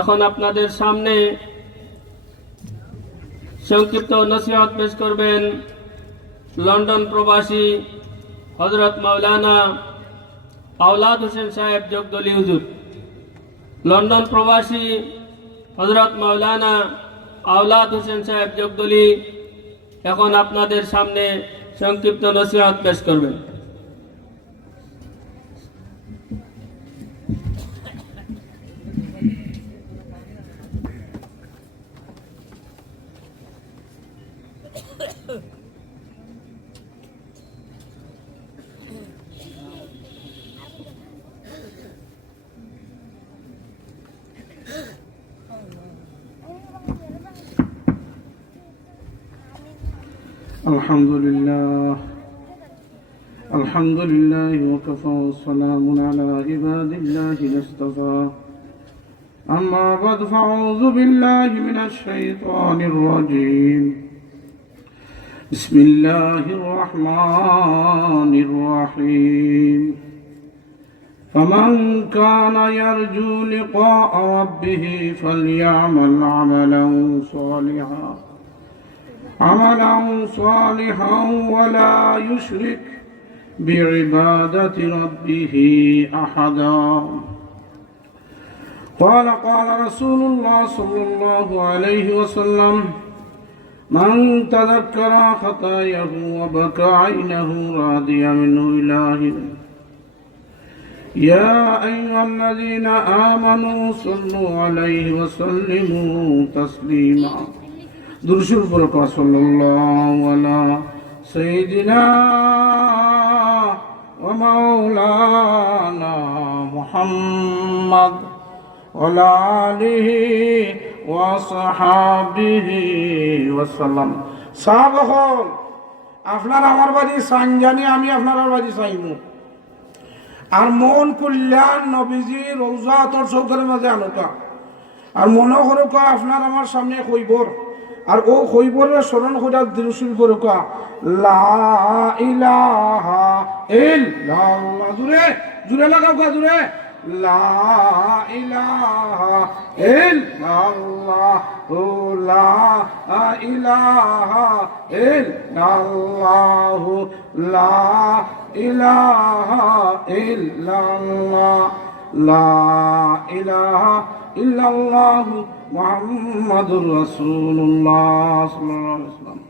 এখন আপনাদের সামনে সংক্ষিপ্ত নসিহত পেশ করবেন লন্ডন প্রবাসী হযরত মাওলানা আওলাদ হোসেন সাহেব জগদলি হুজুর। লন্ডন প্রবাসী হযরত মাওলানা আওলাদ হোসেন সাহেব জগদলি এখন আপনাদের সামনে সংক্ষিপ্ত নসিহত পেশ করবেন। الحمد لله وكفى والسلام على عباد الله اصطفى أما بعد فأعوذ بالله من الشيطان الرجيم بسم الله الرحمن الرحيم فمن كان يرجو لقاء ربه فليعمل عملا صالحا ولا يشرك بعبادة ربه أحدا. قال رسول الله صلى الله عليه وسلم من تذكر خطاياه وبكى عينه راضيا منه إله. يا أيها الذين آمنوا صلوا عليه وسلموا تسليما. درشل بركة صلى الله على سيدنا ومولانا محمد وعلى آله وصحابه وسلم. সাহাবাগণ, আপনার আমার বাড়ি সাইন জানি, আমি আপনার বাড়ি চাইমু। আর মন কল্যাণ নবীজি রওজা তোর চৌধুরীর মাঝে আলোকা আর মনে করুকা আপনার আমার সামনে কইবর আর ও কইবরের স্মরণ করা দিরুসুল করুকা লা ইলাহা ইল্লাল্লাহ। জুড়ে জুড়ে লাগাও কা জুড়ে লা ইলাহা ইল্লাল্লাহ লা ইলাহা ইল্লাল্লাহ লা ইলাহা ইল্লাল্লাহ লা ইলাহা ইল্লাল্লাহ মুহাম্মাদুর রাসূলুল্লাহ সাল্লাল্লাহু আলাইহি ওয়াসাল্লাম।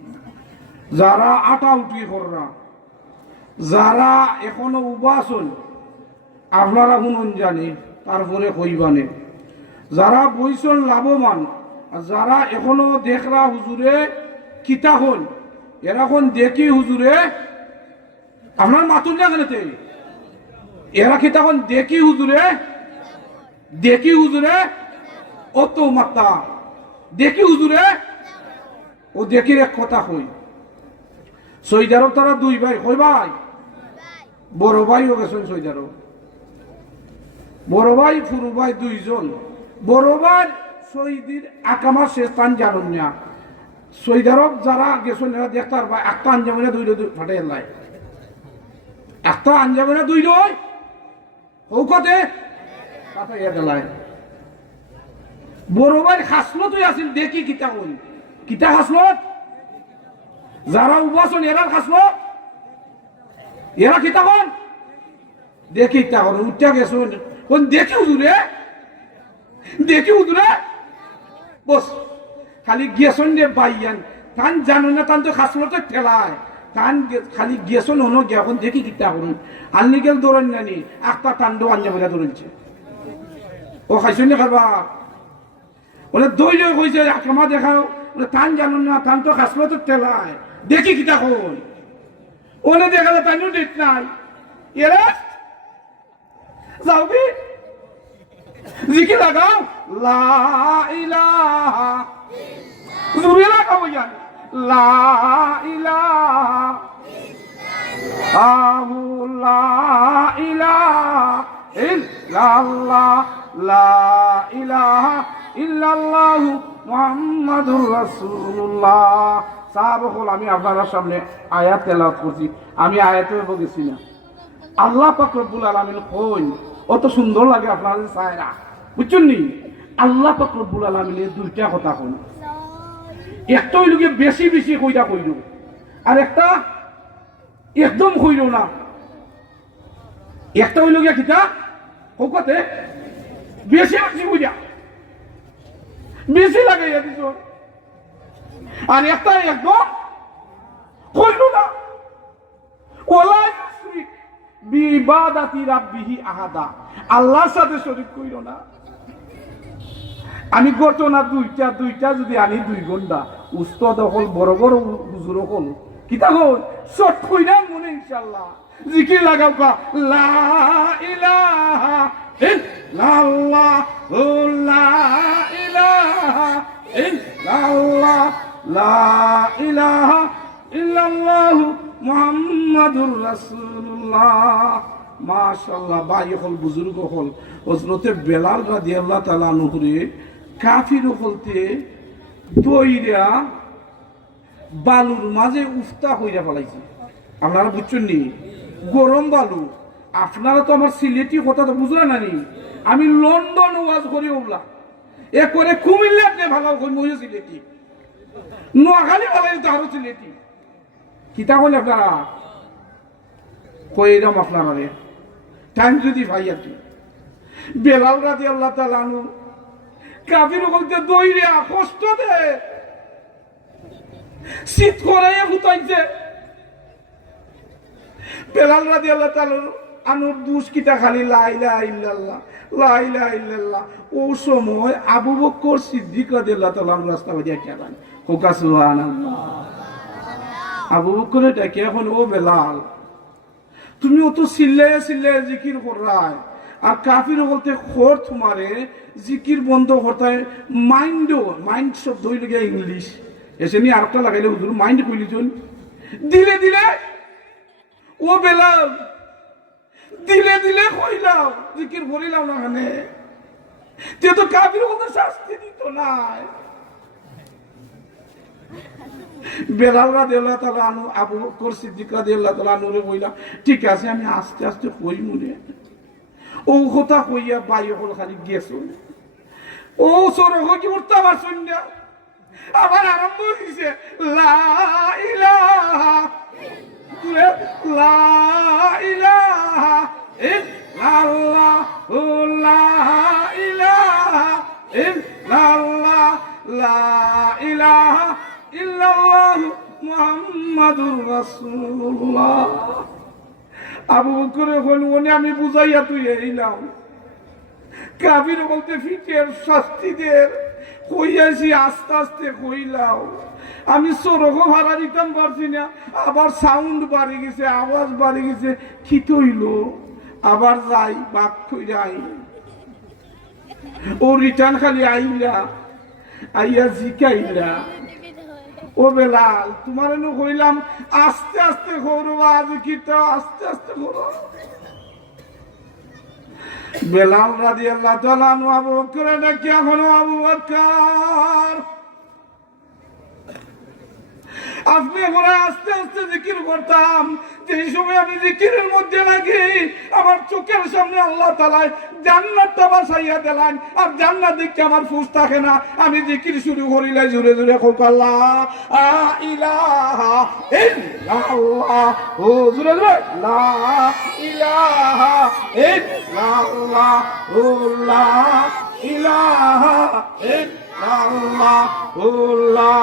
যারা আটা উঠি কররা, যারা এখনো উবাসন আপনারা শুনুন জানি, তারপরে কইবানে যারা বইসন লাভবান, যারা এখনো দেখরা হুজুরে কিতা হন এরকম দেখি হুজুরে আপনার মাতুন না কেনতে এরা কি তখন দেখি হুজুরে অত মাত্রা দেখি হুজুরে ও দেখির এক কথা কই। সৈদারও তারা দুই ভাই, কই ভাই? বড় ভাইও গেছেন সৈদারও, বড় ভাই ফুরু ভাই দুইজন। বড় ভাই শহীদের আকামার শেষ স্থান জানুন না। সৈদারব যারা গেছেন এরা দেখতার ভাই একটা আঞ্জামিনা দুই ফাটে এলাই, একটা আঞ্জামিনা দুই নয় ঔকতে কথা ইয়া গেলায়। বড় ভাই হাসলতই আছিল দেখি কিতা কই কিতা হাসলত, যারা উবাসন এরা হাসলত এরা কিতা কন দেখি কিতা কন উঠা গেছেন কোন দেখি হুজুরে বস খালি গেছেন রে বাইয়ান তান জানো না, তান তো হাসলতে ঠেলায় তান খালি গেছেন হনো এখন দেখি কিতা করুন আলনিকেল দৌড়ান নানি একটা টান্ড আঞ্জামেরা দৌড়ছে ও খাইছেন না খাবা বলে দই কইছে আকামা দেখাও তান জানো না, তান তো হাসলতে ঠেলায় দেখি কিতা কই ওনে দেখালে তাইও ডেট নাই এরা যাও কি জিকি লাগাও লা ইলাহা জুড়ে লাগাও জান লা ইলাহা আহু লা ইলাহা ইল্লাল্লাহ লা ইলাহা ইল্লাল্লাহু মুহাম্মাদুর রাসূলুল্লাহ। সাহাবাগণ, আমি আপনাদের সামনে আয়াত তেলাওয়াত করছি, আমি আয়াতে বলেছি না। আল্লাহ পাক রব্বুল আলামিন কই অত সুন্দর লাগে আপনাদের চায়রা, বুঝছেন নি? আল্লাহ পাক রব্বুল আলামিনের দুইটা কথা কোন, একটা হইল গিয়ে বেশি বেশি কইরা কইল, আর একটা একদম কইল না। একটা হইল গিয়া কিতা কতে বেশি বেশি কইরা বেশি লাগাইয়া দিছ, আর একটা একদম কইল না। ওয়ালা ইউশরিক বিইবাদাতি রাব্বিহি আহাদা, আল্লাহর সাথে শরীক কইল না। আমি ঘটনা দুইটা যদি আনি 2 ঘন্টা, উস্তাদ হল বড় বড় হুজুর হল কিতা হল সব কইরা মনে ইনশাআল্লাহ জিকির লাগাও কা লা ইলাহা ইল্লাল্লাহ লা ইলাহা ইল্লাল্লাহ লা ইলাহা ইল্লাল্লাহ মুহাম্মাদুর রাসূলুল্লাহ। মাশাআল্লাহ, ভাই হল বুজুর্গ হল হযরতে বেলাল রাদিয়াল্লাহু তাআলা আনহুরে কাফির হলতে দইরা বালুর মাঝে উফতা হইয়া ফেলাইছে। আপনারা বুঝছেন নি? গরম বালু। আপনারা তো আমার সিলেটি কথা তো বুঝলেন না নি? আমি লন্ডন ওয়াজ করি ওগুলা এ করে কুমিল্লাতে ভালো কই মইও সিলেটি, নোয়াখালী ভালো তো আরো সিলেটি। কিতা বলে আপনারা কইরাম আপনারা টাইম যদি ভাই আর কি। বেলাল রাদিয়াল্লাহু তাআলা আনহু কাফির বলতে দইরে কষ্ট দে শীত করে হুতাইছে। বেলাল রাদিয়াল্লাহু তাআলা আনহুর দুষ কিতা খালি লা ইলাহা ইল্লাল্লাহ লা ইলাহা ইল্লাল্লাহ। ও সময় আবু বকর সিদ্দিক রাদিয়াল্লাহু তাআলা রাস্তা বাজিয়া গেলেন, কোকা সুবহানাল্লাহ। আবু বকর ডাকে এখন, ও বেলাল তুমি অত চিল্লাইয়া চিল্লাইয়া জিকির করায়, আর কাফির বলতে খোর তোমারে জিকির বন্ধ হতায় মাইন্ড শব্দ হইলে গিয়ে ইংলিশ এসে নিয়ে আরেকটা লাগাইলে হুজুর মাইন্ড কইলিছুন দিলে দিলে। ও বেলাল দিলে দিলে কইলাম জিকির করিলাম না খানে, তে তো কাফির বলতে শাস্তি দিত না। বেলাল রাদিয়াল্লাহু তাআলা আনহু আবু বকর সিদ্দিক রাদিয়াল্লাহু তাআলা আনহুরে কইলা, ঠিক আছে আমি আস্তে আস্তে কই মনে। ও কথা কইয়া বাই হল খালি গেছো, ও সরহ কি উঠতে পারছুন না। আবার আরম্ভ হইছে লা ইলাহা লা ইলাহা ইল্লাল্লাহ লা ইলাহা ইল্লাল্লাহ লা ইলাহা ইল্লাল্লাহ মুহাম্মাদুর রাসূলুল্লাহ। আবু বকর বলল, আমি বুঝাইয়া তুই এইলাম কাফির বলতে ফিটের শাস্তি দের কইয়াছি, আস্তে আস্তে কইলাও। আমি সরগ ভাড়া দিতাম পারছি না, আবার সাউন্ড বাড়ি গেছে, আওয়াজ বাড়ি গেছে, কি হইল আবার যাই বাক যাই। ও রিটার্ন খালি আইলা আইয়া জিকাইলা, ও বেলাল তোমার কইলাম আস্তে আস্তে করো, আজ কিটা আস্তে আস্তে করো। বেলাল রাদিয়াল্লাহু তাআলা আনহু আবু বকর ডাকে, এখনো আবু বকর আপনি ঘরে আস্তে আস্তে জিকির করতাম, যেই সময় আমি জিকিরের মধ্যে লাগি আমার চোখের সামনে আল্লাহ তাআলা জান্নাতটা বাসাইয়া দিলেন, আর জান্নাত দেখতে আমার ফুস থাকে না। আমি জিকির শুরু করিলে জোরে জোরে হোক আল্লাহ ইলাহা ইল্লাল্লাহ, ও জোরে জোরে লা ইলাহা ইল্লাল্লাহ ও লা ইলাহা ইল্লাল্লাহ ও লা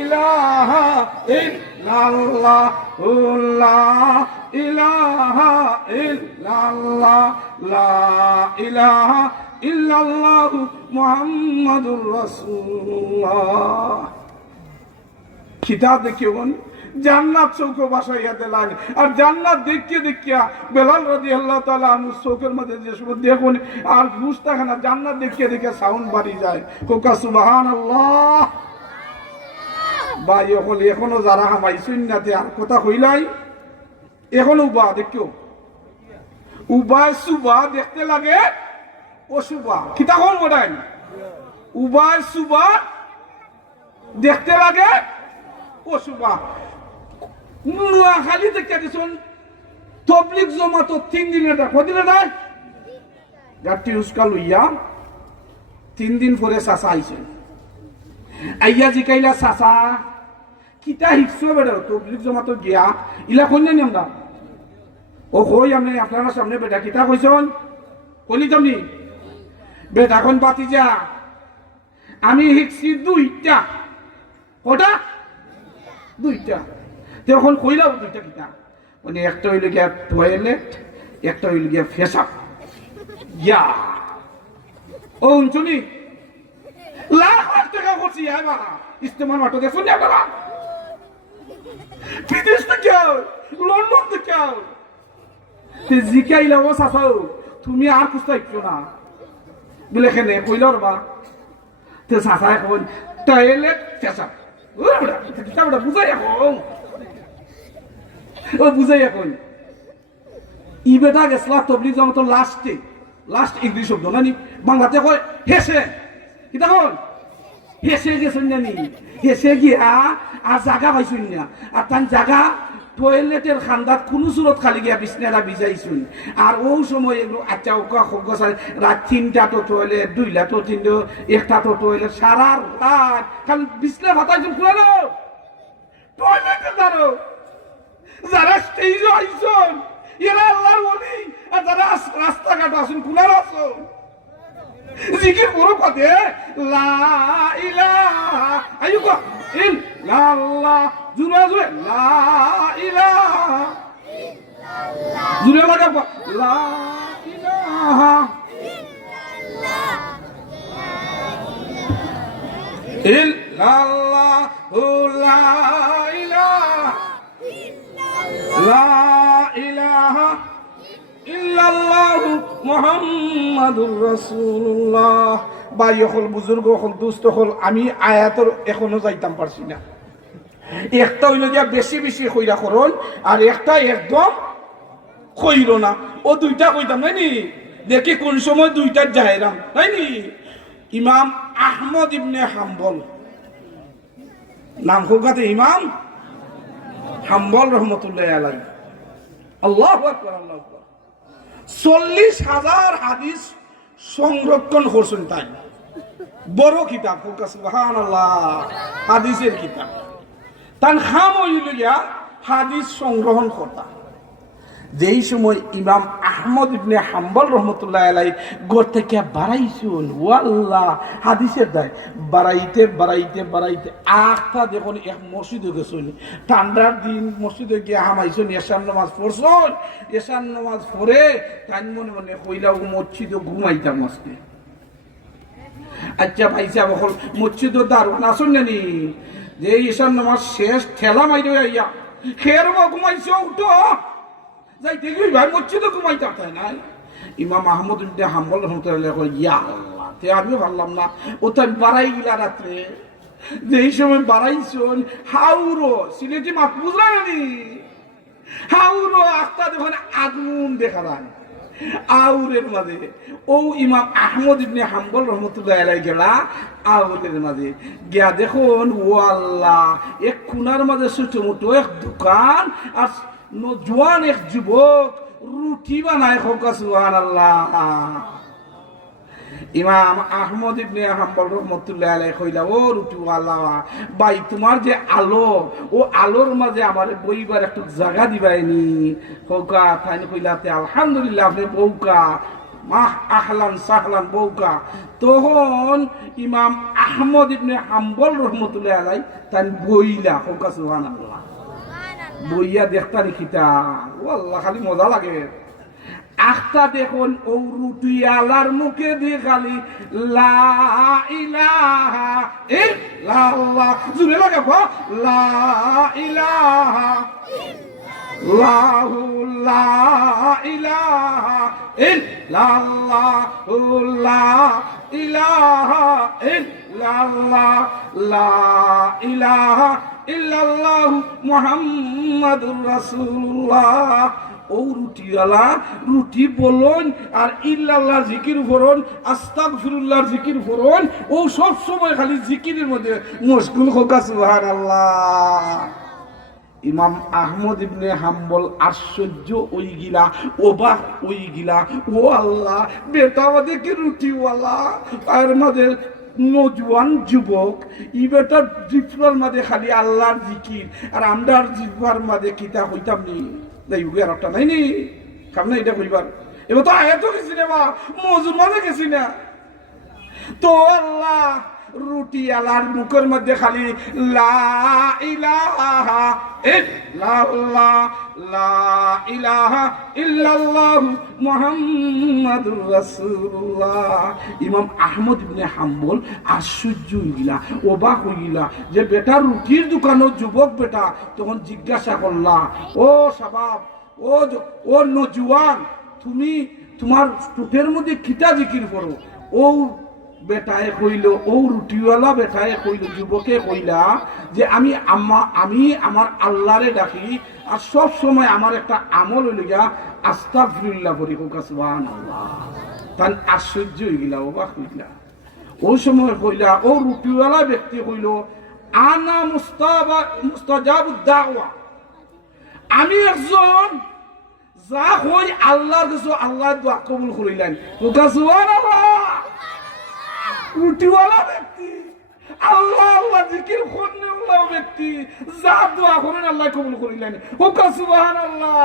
ইলাহা ইল্লাল্লাহ লা ইলাহা ইল্লাল্লাহ লা ইলাহা ইল্লাল্লাহ মুহাম্মাদুর রাসূলুল্লাহ। কিতাব দেখিও জান্নাত চৌক বাসাইয়া দিলেন, আর জান্নাত দেখিয়ে দেখিয়া বেলাল রাদিয়াল্লাহু তাআলা আনহু চৌকের মধ্যে যে সময় দেখুন আর ঘুষ থাকে না, জান্নাত দেখিয়ে দেখিয়া সাউন্ড বাড়ি যায়, কোকা সুবহানাল্লাহ। ভাই এখনো যারা হামাইছুন না আর কথা হইলাই এখনো উবা দেখিও, উবা সুবা দেখতে লাগে অশুবা। কিতা কোন বড়াই উবা সুবা দেখতে লাগে অশুবা। নোয়াখালী দেখতে দিছুন তবলিগ জমাত 3 দিনের কদিনে নাই গাটি উস্কা লইয়া 3 দিন পরে চাচা আইছেন আইয়া জিকাইলা চাচা কিতা হিকছো বেটা তবলিগ জমাত গিয়া ইলা কইনা নি আমরা ও কই আমি আপনার সামনে বেটা কিতা কইছন কইলি তুমি বেটা কোন বাতি যা আমি হিকছি 2টা কটা 2টা তখন কইলাও 2টা কিতা মানে একটা হইল গিয়া টয়লেট একটা হইল গিয়া পেশাব ইয়া ও শুনি লাখ লাখ টাকা করছি আয় বাবা ইস্তেমাল মাটো দেখুন না বাবা বিদেশ থেকে লন্ডন থেকে তে জিকাইলা ও সাসাও তুমি আর কুস্তা ইচ্ছো না বলে কেনে কইল বা তে সাসা এখন টয়লেট পেশাব ও বড়া কিতা বড়া বুঝাই এখন ও বুঝাই এখন ই বেটা গেছলা তবলিগ জমাত লাস্ট ইংলিশ শব্দ নানি বাংলাতে কয় হেসে কিতা হল হেসে গেছেন জানি হেসে গিয়া আর জাগা পাইছুন না আর তার জাগা টয়লেটের খান্দাত কোনো সুরত খালি গিয়া বিছনারা ভিজাইছুন আর ও সময় এগুলো আচ্ছা ওকা খোগসার রাত 3টা তো টয়লেট 2টা তো 3টা একটা তো টয়লেট সারা রাত খালি বিছনা ভাতাইছুন খুলালো টয়লেটে দাঁড়ো যারা স্টেজে আইছুন এরা আল্লাহর ওলি আর যারা রাস্তাঘাট আসুন খুলার আসুন জিকির বড় পথে লা ইলাহা আইয়ুকা ইল্লাল্লাহ জুরা জুরা লা ইলাহা ইল্লাল্লাহ জুরা লাগাবো লা ইলাহা ইল্লাল্লাহ লা ইলাহা লা ইলাহা ইল্লাল্লাহু মুহাম্মাদুর রাসূলুল্লাহ ভাই হল বুজুর্গ হল দুস্থ হল আমি আয়াতর এখনো যাইতাম পারছি না একটা হইল গিয়া বেশি বেশি কইরা করুন আর একটা একদম কইর না ও 2টা কইতাম নাইনি দেখি কোন সময় 2টা যাইরাম নাইনি ইমাম আহমদ ইবনে হাম্বল নাম হোগাতে ইমাম হাম্বল রহমতুল্লাহ আলাইহি আল্লাহু আকবার আল্লাহু আকবার 40,000 হাদিস সংরক্ষণ করছেন তাই বড় কিতাব সুবহানাল্লাহ হাদিসের কিতাব তার খাম হইল গিয়া হাদিস সংগ্রহণ করতা যেই সময় ইমাম আহমদ ইবনে হাম্বল রহমতুল্লাহ আলাইহি ঘর থেকে বাড়াইছুন ওয়াল্লাহ হাদিসের দায় বাড়াইতে বাড়াইতে বাড়াইতে আখটা দেখুন এক মসজিদে গেছুন ঠান্ডার দিন মসজিদে গিয়ে হামাইছুন এশার নামাজ পড়ছুন এশার নামাজ পড়ে তাই মনে মনে কইলাও মসজিদে ঘুমাইতাম আজকে আচ্ছা ভাই সাহেব এখন মসজিদে দারুণ আসুন জানি যে এশার নামাজ শেষ ঠেলা মাইরে আইয়া খের ঘুমাইছ উঠো যাইতে গিয়ে ভাই মসজিদে ঘুমাইতে পারতাই না ইমাম আহমদ ইবনে হাম্বল রহমতুল্লাহ কয় ইয়া আল্লাহ তে আমিও ভাবলাম না ও তাই বাড়াই গিলা রাত্রে যেই সময় বাড়াইছুন হাউরো সিলেটি মাত বুঝলেন নি হাউরো আস্তা যখন আগুন দেখা যায় আউরের মাঝে ও ইমাম আহমদ ইবনে হাম্বল রহমতুল্লাহ আলাইহি গেলা আউরের মাঝে গিয়া দেখুন ও আল্লাহ এক কোনার মাঝে ছোট মোটো এক দোকান আর জোয়ান এক যুবক রুটি বানায় হোক সুবহানাল্লাহ ইমাম আহমদ ইবনে হাম্বল রহমতুল্লাহ আলাইহি কইলা ও রুটিওয়ালা ভাই তোমার যে আলো ও আলোর মাঝে আমার বইবার একটু জায়গা দিবাইনি হোকা তাইনি কইলাতে আলহামদুলিল্লাহ আপনি বউকা মাহ আহলান সাহলান বউকা তখন ইমাম আহমদ ইবনে হাম্বল রহমতুল্লাহ আলাইহি তাই বইলা হোকা সুবহানাল্লাহ বইয়া দেখতানি খিতা ওয়াল্লাহ খালি মজা লাগে আখটা দেখুন ও রুটিওয়ালার মুখে দিয়ে খালি লা ইলাহা ইল্লাল্লাহ জুড়ে লাগাবো লা ইলাহা ইল্লাল্লাহু লা ইলাহা ইল্লাল্লাহু লা ইলাহা ইল্লাল্লাহ লা ইলাহা ইল্লাল্লাহু মুহাম্মাদুর রাসূলুল্লাহ ও রুটিওয়ালা রুটি বলুন আর ইল্লাল্লাহ জিকির করুন আস্তাগফিরুল্লাহর জিকির করুন ও সব সময় খালি জিকিরের মধ্যে মশগুল হোক সুবহানাল্লাহ ইমাম আহমদ ইবনে হাম্বল আশ্চর্য ওই গিলা, অবাক ওই গিলা, ও আল্লাহ, বেটা আমাদের কি রুটিওয়ালা, আর আমাদের নজওয়ান যুবক, ই বেটা জিফরার মাঝে খালি আল্লাহর জিকির, আর আমরার জিফার মাঝে কিতা হইতাম নি, তাই উগে আর একটা নাই নি কাম না এটা কইবার। এবার তো আয়াতও গেছি না, বা মজুর মাঝে গেছি না, তো আল্লাহ রুটি আলার মুখের মধ্যে খালি লা ইলাহা ইল্লাল্লাহ, লা ইলাহা ইল্লাল্লাহু মুহাম্মাদুর রাসূলুল্লাহ। ইমাম আহমদ ইবনে হাম্বল আশ্চর্য হইলা, অবাক হইলা যে বেটা রুটির দোকানের যুবক বেটা। তখন জিজ্ঞাসা করলা, ও শাবাব, ও নজওয়ান, তুমি তোমার টুটের মধ্যে কিতা জিকির করো? ও বেটায় কইল, ও রুটিওয়ালা বেটায় কইল, যুবকে কইলা যে আমি আমার আল্লাহরে ডাকি, আর সব সময় আমার একটা আমল হইল গিয়া আস্তাগফিরুল্লাহ করি, সুবহানাল্লাহ। তান আশ্চর্য হয়ে গিলা, অবাক হইলা। ওই সময় কইলা, ও রুটিওয়ালা ব্যক্তি কইল, আনা মুস্তাজাবুদ দাওয়া, আমি একজন যা কই আল্লাহর কাছে আল্লাহ দোয়া কবুল করিলেন, সুবহানাল্লাহ। রুটিওয়ালা ব্যক্তি, আল্লাহ আল্লাহ জিকির করনেওয়ালা ব্যক্তি, যা দোয়া করেন আল্লাহ কবুল করিলেন, সুবহানাল্লাহ।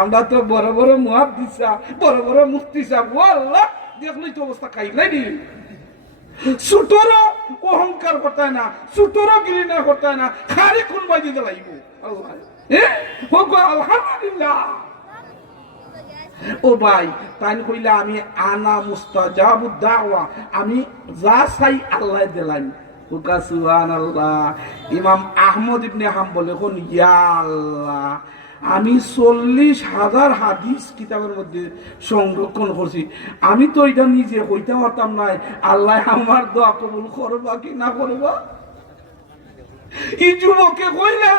আমরা তো বড় বড় মুহাদ্দিসা, বড় বড় মুফতি সাহেব, ও আল্লাহ, দেখলেই তো অবস্থা খাইলাই নি। ছোটরও অহংকার করতে না, ছোটরও ঘৃণা করতে না, খালি কোন বাই দিতে লাগবো আল্লাহ। আলহামদুলিল্লাহ। ও ভাই, তাই কইলা আমি আনা মুস্তাজাবুদ দাওয়া, আমি যা চাই আল্লাহ দিলাম, সুবহানাল্লাহ। ইমাম আহমদ ইবনে হাম্বল এখন, ইয়া আল্লাহ, আমি 40,000 হাদিস কিতাবের মধ্যে সংরক্ষণ করছি, আমি তো এটা নিজে হইতে পারতাম না, আল্লাহ আমার দোয়া কবুল করবা কি না করবা? এই যুবকে কইলা,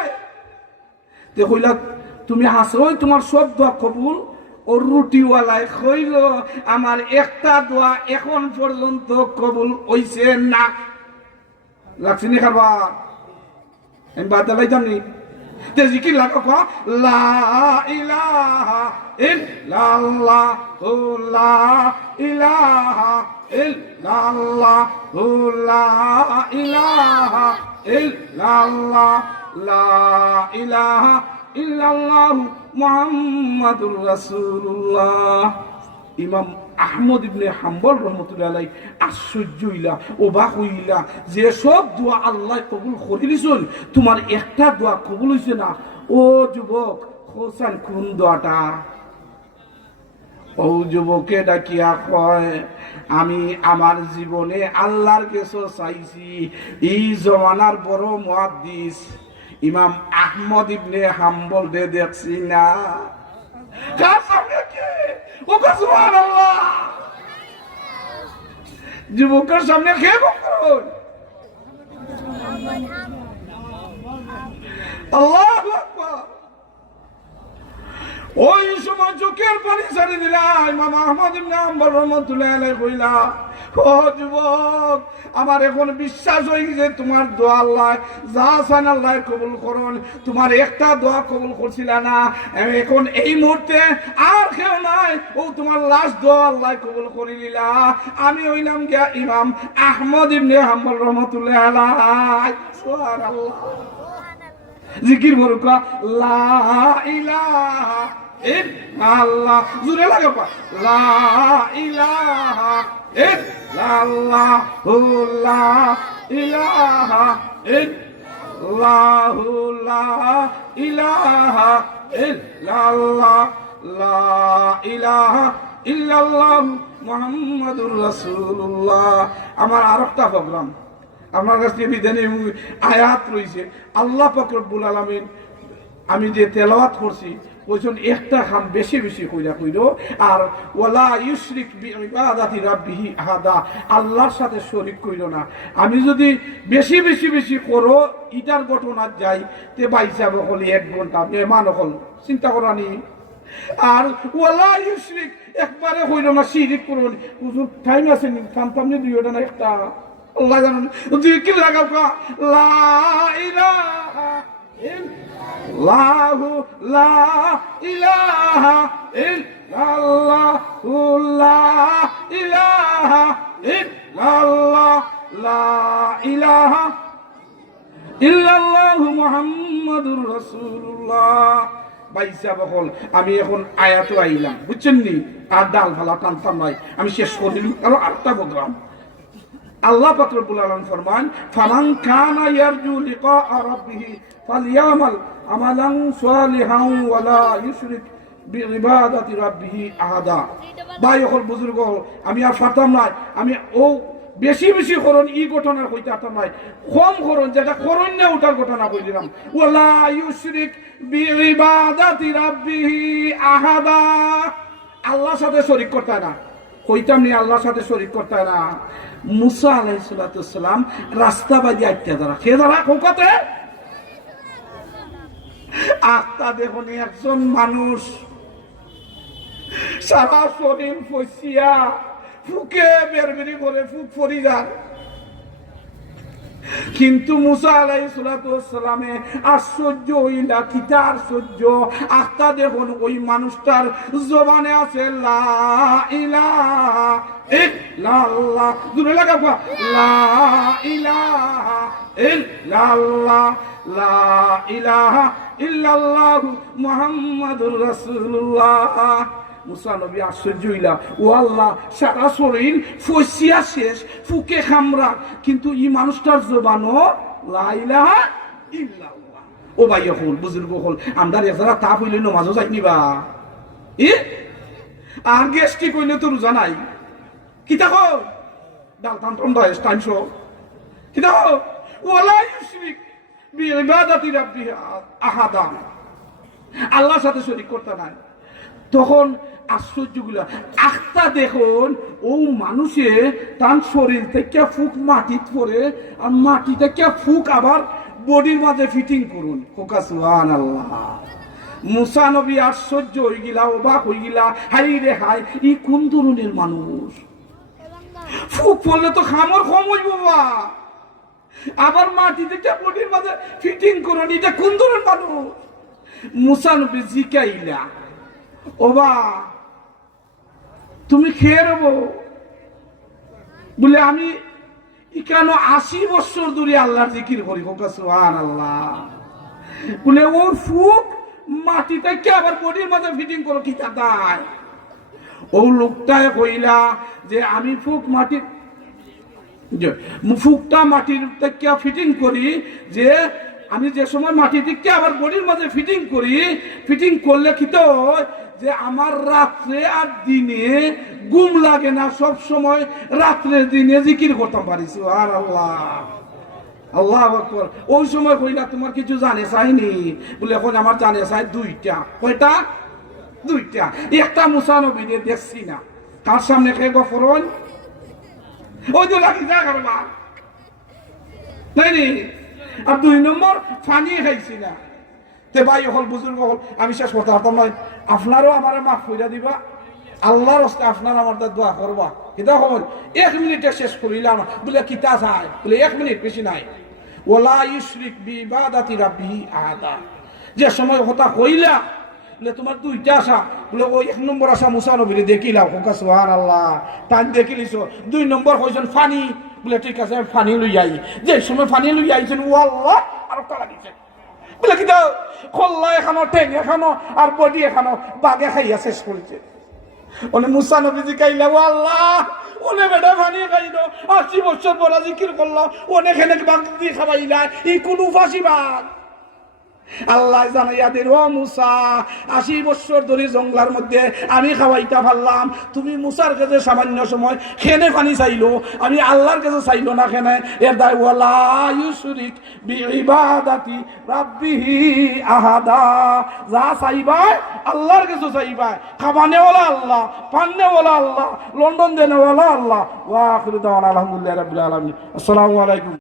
কইলা তুমি হাসো, তোমার সব দোয়া কবুল। ও রুটিওয়ালায় কইল, আমার একটা দোয়া এখন পর্যন্ত কবুল হইছে না। লাগছে নি খাবা? আমি বাদ দাইতাম নি, তে জিকির লাগো, লা ইলাহা ইল্লাল্লাহ, লা ইলাহা ইল্লাল্লাহ, লা ইলাহা ইল্লাল্লাহ, লা ইলাহা ইল্লাল্লাহু মুহাম্মাদুর রাসূলুল্লাহ। ইমাম আহমদ ইবনে হাম্বল রহমতুল্লাহ আলাইহি আশ্চর্য হইলা, অবাক হইলা যে সব দোয়া আল্লাহ কবুল করিলিছেন, তোমার একটা দোয়া কবুল হইছে না। ও যুবক, হোসেন কোন দোয়াটা? ও যুবকে ডাকিয়া কয়, আমি আমার জীবনে আল্লাহর কাছে চাইছি, এই জমানার বড় মুহাদ্দিস ইমাম আহমদ ইবনে হাম্বল দে দেখছি না। কার সামনে কে? ও সুবহানাল্লাহ। যুবকের সামনে কে করুন? আল্লাহু আকবার। ওই সময় চোখের পানি ছাড়ি দিলা ইমাম আহমদ ইবনে হাম্বল রহমাতুল্লাহি আলাইহি কইলা, ও যুবক, আমার এখন বিশ্বাস হয়ে গেছে তোমার দোয়া আল্লাহ যা চান আল্লাহ কবুল করুন। তোমার একটা দোয়া কবুল করছিল না, এখন এই মুহূর্তে আর কেউ নাই, ও তোমার লাস্ট দোয়া আল্লাহ কবুল করে নিলা। আমি হইলাম গিয়া ইমাম আহমদ ইবনে হাম্বল রহমাতুল্লাহি আলাইহি। সুবহানাল্লাহ। জিকির করুক, লা ইলাহা ইল্লাল্লাহ, জোরে লাগে, লা ইলাহা ইল্লাল্লাহ, লা ইলাহা ইল্লাল্লাহ, লা ইলাহা ইল্লাল্লাহ, লা ইলাহা ইল্লাল্লাহ মুহাম্মাদুর রাসূলুল্লাহ। আমার আরেকটা প্রোগ্রাম আপনার কাছে বিধানে আয়াত রয়েছে, আল্লাহ পাক রব্বুল আলামিন আমি যে তেলাওয়াত করছি ওইজন একটা খাম বেশি বেশি কইরা কইরো, আর ওয়ালা ইউশরিক বিইবাদাতি রাব্বিহি আহাদা, আল্লাহর সাথে শরীক কইরো না। আমি যদি বেশি বেশি বেশি করো ইটার ঘটনা যাই তে বাইসা বকল 1 ঘন্টা মেহমান হল, চিন্তা করানি। আর ওয়ালা ইউশরিক একবারে কইরো না, শিরিক করো। হুজুর টাইম আছে নি? কামতাম নি দুইটা না একটা? আল্লাহ জানেন। জিকির লাগাও, লা ইলাহা আল্লাহু লা ইলাহা ইল্লাল্লাহু লা ইলাহা ইল্লাল্লাহ লা ইলাহা ইল্লাল্লাহু মুহাম্মাদুর রাসূলুল্লাহ। বাইসা বকল আমি এখন আয়াতে আইলাম, বুঝছেন নি? আর ডাল ফালা টানতাম নাই, আমি শেষ করে দিলাম কারণ আরেকটা প্রোগ্রাম। আল্লাহ পাক রব্বুল আলামিন ফরমান, ফামান কানা ইয়ারজু লিকা রাব্বিহি ফালইয়ামাল আমালান সালিহান ওয়া লা ইউশরিক বিইবাদাতি রাব্বিহি আহাদা। ভাই হল বুজুর্গ, আমি আর ফারতাম না, আমি ও বেশি বেশি করণ ই ঘটনা কইতে আতাম নাই, কম করণ যেটা করণ না ওটার ঘটনা কই দিলাম। ওয়া লা ইউশরিক বিইবাদাতি রাব্বিহি আহাদা। আল্লাহর সাথে শরীক করতে না, কইতাম নি আল্লাহর সাথে শরীক করতে না। মুসা আলাইহিস সালাম রাস্তা বাজি আইতে দাঁড়া, কে দাঁড়া কোকাতে আত্মা দেখুন একজন মানুষ সারা শরীর ফসিয়া ফুকে বেরবেরি করে ফুক ফরি যান, কিন্তু মুসা আলাইহিস সালামে আশ্চর্য হইলা, কিতা আশ্চর্য, আত্মা দেখুন ওই মানুষটার জবানে আছে লা ইলাহা ইল্লাল্লাহ, দূরে লাগাবা লা ইলাহা ইল্লাল্লাহ লা ইলাহা ইল্লাল্লাহ মুহাম্মাদুর রাসূলুল্লাহ। মুসা নবী আশ্চর্য হইলা, ও আল্লাহ সারা শরীর ফসিয়া শেষ ফুকে খামরা, কিন্তু এই মানুষটার জবানও লা ইলাহা ইল্লাল্লাহ। ও ভাই হল বুজুর্গ হল, আমরা এছাড়া তাপ হইলে নমাজও যাই নিবা আর গেস্টি কইলে তো রোজা নাই, কিতা কো ডালতাম তন্ডা টাইম শো কিতা কো ওয়ালা ইউশরিক বিইবাদাতি রাব্বিহি আহাদা, আল্লাহর সাথে শরীক করতে নাই। তখন আশ্চর্যগুলা আখতা দেখুন ও মানুষে তার শরীর থেকে ফুক মাটিত পরে, আর মাটি থেকে ফুক আবার বডির মাঝে ফিটিং করুন। কোকা সুবহানাল্লাহ। মুসা নবী আশ্চর্য হয়ে গিলা, অবাক হয়ে গিলা, হাই রে হাই ই কোন ধরনের মানুষ, ফুক পড়লে তো খামর কম হইব বা, আবার মাটি থেকে বডির মাঝে ফিটিং করুন, এটা কোন ধরনের মানুষ? মুসা নবী জিকাইলা, ওবা তুমি খেয়ে নেবো বলে আমি কেন 80 বছর ধরে আল্লাহর জিকির করি, সুবহানাল্লাহ। বলে ওর ফুক মাটি থেকে আবার বডির মাঝে ফিটিং করো, কি তাই? ও লোকটায় কইলা যে আমি ফুকটা মাটির থেকে ফিটিং করি, যে আমি যে সময় মাটি থেকে আবার বডির মাঝে ফিটিং করি, ফিটিং করলে কি তো যে আমার রাত্রে আর দিনে ঘুম লাগে না, সব সময় রাত্রে দিনে জিকির করতে পারি। সুবহানাল্লাহ, আল্লাহু আকবার। ওই সময় কইলা তোমার কিছু জানে চাইনি বলে, এখন আমার জানে চাই দুইটা। কয়টা? দুইটা। একটা মুসা নবী দেখছি না, তার সামনে খেয়ে গফরন ওই তো লাগি যা করবা নাই, আর 2 নম্বর পানি খাইছি না। তে ভাই হল বুজুর্গ হল, আমি শেষ করতে পারতাম নয়, আপনারও আমার মাফ কইরা দিবা, আল্লাহর হস্তে আপনার আমার দোয়া করবা। কিতা হল 1 মিনিটে শেষ করিলাম বলে কিতা চায় বলে 1 মিনিট বেশি নাই। ওয়ালা ইউশরিক বিইবাদাতি রাব্বিহি আহাদা, যে সময় কথা কইলা বলে তোমার 2টা আশা, বলে ওই 1 নম্বর আশা মুসা নবীরে দেখিলাম, সুবহানাল্লাহ, টান দেখিলিছো। 2 নম্বর হইছেন ফানি, বলে ঠিক আছে ফানি লই আই, যে সময় ফানি লই আইছেন ও আল্লাহ আর একটা লাগিছে বলে কি দাও খল্লা এখানো ঠেং এখানো আর বডি এখানো বাগে খাইয়া শেষ করেছে। ওনে মুসা নবী কাইলা, ও আল্লাহ ওনে বেটা ফানি খাইলো, 80 বছর বলা জিকির করলো, ওনে খেনে বাগ দিয়ে খাবাইলা, এই কোন ফাঁসিবাদ। আল্লাহ জানাইয়া দিল, ও মুসা 80 বছর ধরে জঙ্গলার মধ্যে আমি খাওয়াইতা পারলাম, তুমি মুসার কাছে সামান্য সময় খেনে পানি চাইলো, আমি আল্লাহর কাছে চাইলো না খেনে। এর দায় ওয়ালা ইউশরিক বিইবাদাতি রাব্বিহি আহাদা, যা চাইবাই আল্লাহর কাছে চাইবাই, খাবানে ওয়ালা আল্লাহ, পান্নে ওয়ালা আল্লাহ, লন্ডন দেনে ওয়ালা আল্লাহ। ওয়া আখিরু দাওয়ানা আলহামদুলিল্লাহি রাব্বিল আলামিন। আসসালামু আলাইকুম।